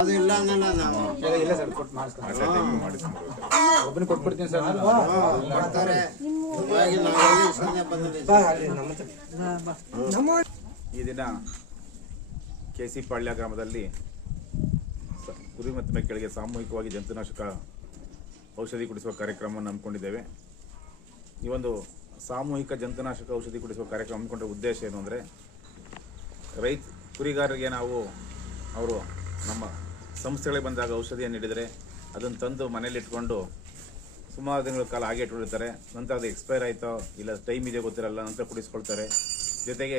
ಅದು ಇಲ್ಲ ಅನ್ನಲ್ಲ ನಾವು ಇಲ್ಲ. ಸರ್ ಕೊಟ್ಟು ಮಾಡಿಸ್ಕೊಂಡು ಒಬ್ಬನಿಗೆ ಕೊಟ್ಬಿಡ್ತೀನಿ ಸರ್ ನಾನು. ಮಾಡ್ತಾರೆ ಹಾಗಾಗಿ ನಾವು ಎಲ್ಲಿ ಸೊನ್ನೆ ಬಂದಿದ್ದೀವಿ ಈ ದಿನ ಕೆ ಸಿ ಪಾಳ್ಯ ಗ್ರಾಮದಲ್ಲಿ ಕುರಿ ಮತ್ತು ಮೆಕ್ಕಳಿಗೆ ಸಾಮೂಹಿಕವಾಗಿ ಜಂತುನಾಶಕ ಔಷಧಿ ಕುಡಿಸುವ ಕಾರ್ಯಕ್ರಮವನ್ನು ಹಮ್ಮಿಕೊಂಡಿದ್ದೇವೆ. ಈ ಒಂದು ಸಾಮೂಹಿಕ ಜಂತುನಾಶಕ ಔಷಧಿ ಕುಡಿಸುವ ಕಾರ್ಯಕ್ರಮ ಹಮ್ಮಿಕೊಂಡ ಉದ್ದೇಶ ಏನು ಅಂದರೆ ರೈತ ಕುರಿಗಾರರಿಗೆ ನಾವು ಅವರು ನಮ್ಮ ಸಂಸ್ಥೆಗಳಿಗೆ ಬಂದಾಗ ಔಷಧಿಯನ್ನು ನೀಡಿದರೆ ಅದನ್ನು ತಂದು ಮನೇಲಿ ಇಟ್ಕೊಂಡು ಸುಮಾರು ದಿನಗಳ ಕಾಲ ಹಾಗೆ ಇಟ್ಕೊಂಡಿರ್ತಾರೆ. ನಂತರ ಅದು ಎಕ್ಸ್ಪೈರ್ ಆಯಿತೋ ಇಲ್ಲ ಟೈಮ್ ಇದೆ ಗೊತ್ತಿರಲ್ಲ, ನಂತರ ಕುಡಿಸ್ಕೊಳ್ತಾರೆ. ಜೊತೆಗೆ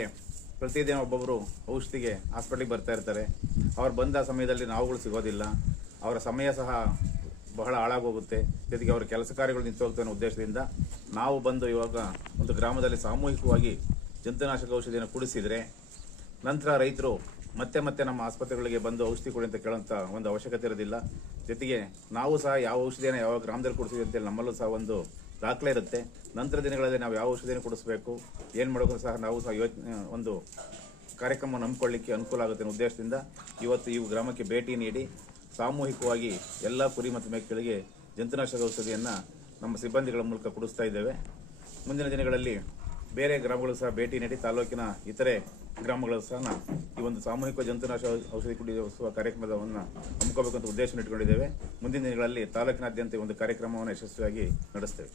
ಪ್ರತಿದಿನ ಒಬ್ಬೊಬ್ಬರು ಔಷಧಿಗೆ ಹಾಸ್ಪಿಟ್ಲಿಗೆ ಬರ್ತಾ ಇರ್ತಾರೆ. ಅವ್ರು ಬಂದ ಸಮಯದಲ್ಲಿ ನಾವುಗಳು ಸಿಗೋದಿಲ್ಲ. ಅವರ ಸಮಯ ಸಹ ಬಹಳ ಹಾಳಾಗೋಗುತ್ತೆ. ಜೊತೆಗೆ ಅವರ ಕೆಲಸ ಕಾರ್ಯಗಳು ನಿಂತು ಹೋಗ್ತಾ ಅನ್ನೋ ಉದ್ದೇಶದಿಂದ ನಾವು ಬಂದು ಇವಾಗ ಒಂದು ಗ್ರಾಮದಲ್ಲಿ ಸಾಮೂಹಿಕವಾಗಿ ಜಂತುನಾಶಕ ಔಷಧಿಯನ್ನು ಕುಡಿಸಿದರೆ ನಂತರ ರೈತರು ಮತ್ತೆ ಮತ್ತೆ ನಮ್ಮ ಆಸ್ಪತ್ರೆಗಳಿಗೆ ಬಂದು ಔಷಧಿ ಕೊಡಿ ಅಂತ ಕೇಳೋಂಥ ಒಂದು ಅವಶ್ಯಕತೆ ಇರೋದಿಲ್ಲ. ಜೊತೆಗೆ ನಾವು ಸಹ ಯಾವ ಔಷಧಿಯನ್ನು ಯಾವ ಗ್ರಾಮದಲ್ಲಿ ಕೊಡ್ತೀವಿ ಅಂತೇಳಿ ನಮ್ಮಲ್ಲೂ ಸಹ ಒಂದು ದಾಖಲೆ ಇರುತ್ತೆ. ನಂತರ ದಿನಗಳಲ್ಲಿ ನಾವು ಯಾವ ಔಷಧಿಯನ್ನು ಕೊಡಿಸ್ಬೇಕು, ಏನು ಮಾಡಬೇಕು ಸಹ ನಾವು ಸಹ ಯೋಚನೆ, ಒಂದು ಕಾರ್ಯಕ್ರಮವನ್ನು ನಂಬಿಕೊಳ್ಳಿಕ್ಕೆ ಅನುಕೂಲ ಆಗುತ್ತೆ ಉದ್ದೇಶದಿಂದ ಇವತ್ತು ಈ ಗ್ರಾಮಕ್ಕೆ ಭೇಟಿ ನೀಡಿ ಸಾಮೂಹಿಕವಾಗಿ ಎಲ್ಲ ಕುರಿ ಮತ್ತು ಮೇಕೆಗಳಿಗೆ ಜಂತುನಾಶಕ ಔಷಧಿಯನ್ನು ನಮ್ಮ ಸಿಬ್ಬಂದಿಗಳ ಮೂಲಕ ಕೊಡಿಸ್ತಾ ಇದ್ದೇವೆ. ಮುಂದಿನ ದಿನಗಳಲ್ಲಿ ಬೇರೆ ಗ್ರಾಮಗಳು ಸಹ ಭೇಟಿ ನೀಡಿ ತಾಲೂಕಿನ ಇತರೆ ಗ್ರಾಮಗಳು ಸಹ ಈ ಒಂದು ಸಾಮೂಹಿಕ ಜಂತುನಾಶ ಔಷಧಿ ಕುಡಿಯುವ ಕಾರ್ಯಕ್ರಮವನ್ನು ಹಮ್ಮಿಕೋಬೇಕು ಅಂತ ಉದ್ದೇಶ ಇಟ್ಕೊಂಡಿದ್ದೇವೆ ಮುಂದಿನ ದಿನಗಳಲ್ಲಿ ತಾಲೂಕಿನಾದ್ಯಂತ ಒಂದು ಕಾರ್ಯಕ್ರಮವನ್ನು ಯಶಸ್ವಿಯಾಗಿ ನಡೆಸ್ತೇವೆ.